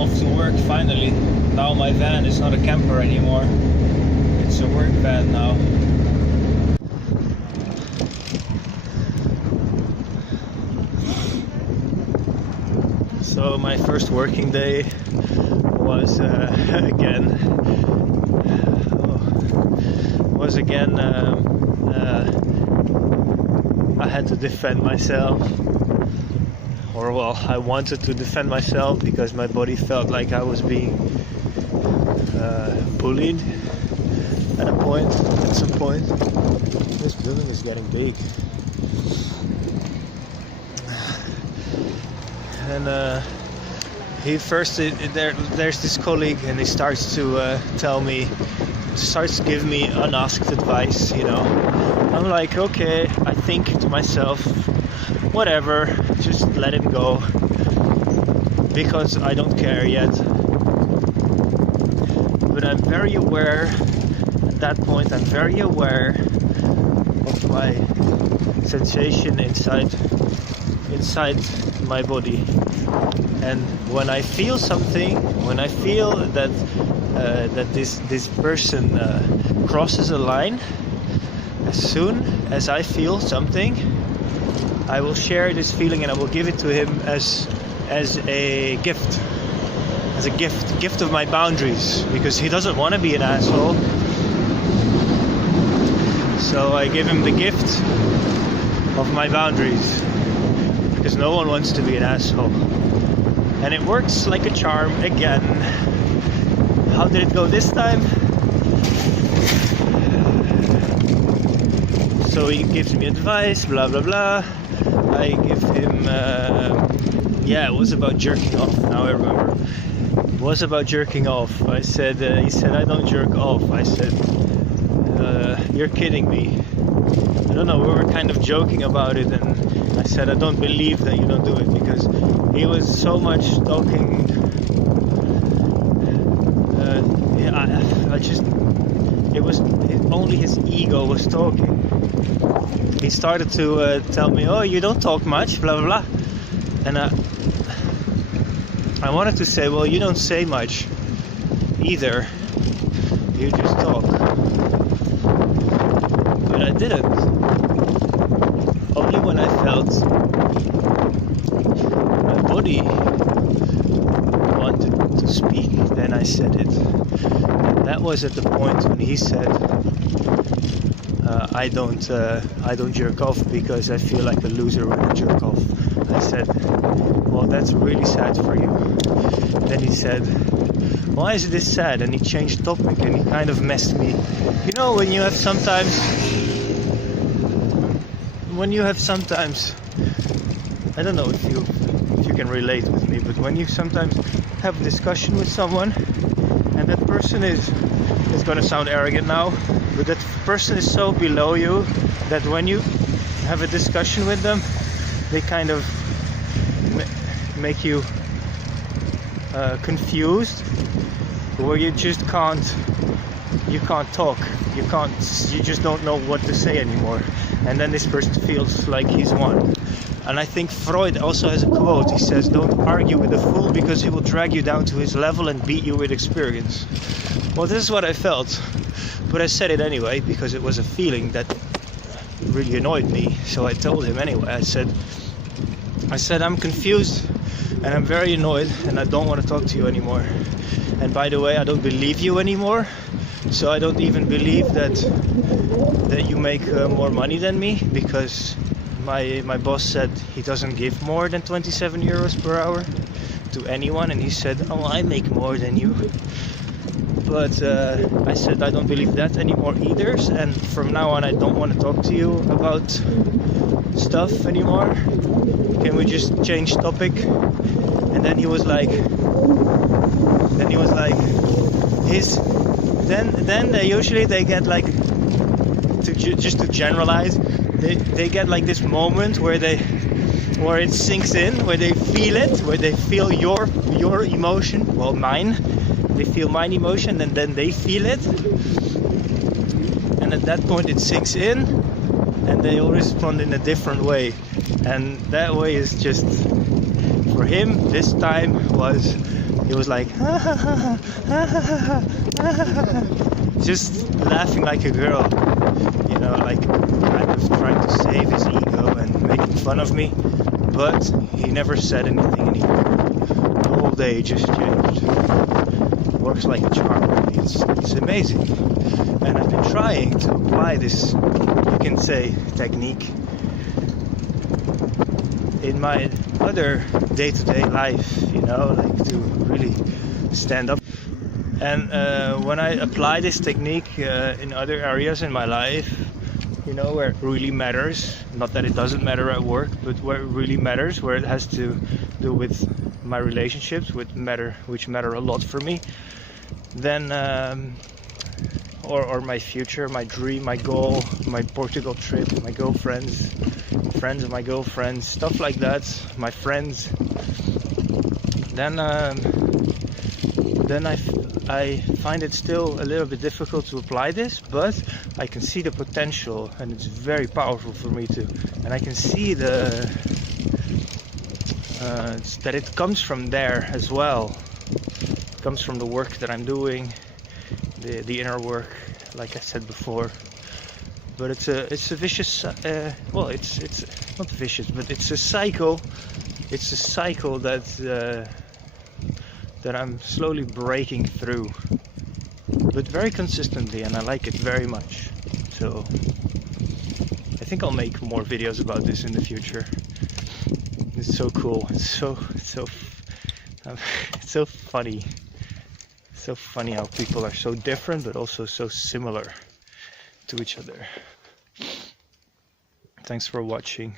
off to work finally. Now my van is not a camper anymore. It's a work van now. So my first working day was again I had to defend myself, or well, I wanted to defend myself because my body felt like I was being bullied at some point. This building is getting big. And there's this colleague, and he starts to give me unasked advice, you know. I'm like, okay, I think to myself, whatever, just let it go, because I don't care yet. But I'm very aware, at that point, I'm very aware of my sensation inside my body. And when I feel something, when I feel that this person crosses a line, as soon as I feel something, I will share this feeling and I will give it to him as a gift. As a gift of my boundaries, because he doesn't want to be an asshole. So I give him the gift of my boundaries, because no one wants to be an asshole. And it works like a charm again. How did it go this time? So he gives me advice, blah blah blah. I give him it was about jerking off. Now I remember. It was about jerking off. I said, he said, I don't jerk off. I said, you're kidding me. I don't know, we were kind of joking about it, and I said, I don't believe that you don't do it, because he was so much talking. It was only his ego was talking. He started to tell me, oh, you don't talk much, blah blah blah. And I wanted to say, well, you don't say much either, you just talk. But I didn't. Only when I felt my body wanted to speak, then I said it. And that was at the point when he said, I don't jerk off because I feel like a loser when I jerk off. I said, well, that's really sad for you. Then he said, why is this sad? And he changed topic, and he kind of messed me. You know, when you have sometimes, I don't know if you can relate with me, but when you sometimes have a discussion with someone, and that person it's gonna sound arrogant now, but that person is so below you that when you have a discussion with them, they kind of make you confused, where you just can't talk, you just don't know what to say anymore, and then this person feels like he's won. And I think Freud also has a quote. He says, don't argue with a fool, because he will drag you down to his level and beat you with experience. Well, this is what I felt, but I said it anyway because it was a feeling that really annoyed me. So I told him anyway. I said I'm confused and I'm very annoyed, and I don't want to talk to you anymore. And by the way, I don't believe you anymore. So I don't even believe that you make more money than me, because my boss said he doesn't give more than 27 euros per hour to anyone, and he said, oh, I make more than you. But I said I don't believe that anymore either, and from now on I don't want to talk to you about stuff anymore. Can we just change topic? And then he was like then usually they get like, just to generalize, they get like this moment where it sinks in, where they feel it, where they feel your emotion, well, mine. They feel my emotion, and then they feel it, and at that point it sinks in, and they all respond in a different way. And that way is just, for him, this time was he was like just laughing like a girl, you know, like kind of trying to save his ego and making fun of me, but he never said anything anymore. The whole day just changed. Works like a charm, really. It's amazing. And I've been trying to apply this, you can say, technique in my other day-to-day life, you know, like to really stand up. And when I apply this technique in other areas in my life, you know, where it really matters, not that it doesn't matter at work, but where it really matters, where it has to do with my relationships, which matter a lot for me, then or my future, my dream, my goal, my Portugal trip, my girlfriends, friends of my girlfriends, stuff like that, my friends, then I find it still a little bit difficult to apply this, but I can see the potential, and it's very powerful for me too. And I can see that it comes from there as well. It comes from the work that I'm doing, the inner work, like I said before. But it's a vicious, well, it's not vicious, but it's a cycle. It's a cycle that I'm slowly breaking through, but very consistently, and I like it very much. So I think I'll make more videos about this in the future. It's so cool. It's so funny. So funny how people are so different, but also so similar to each other. Thanks for watching.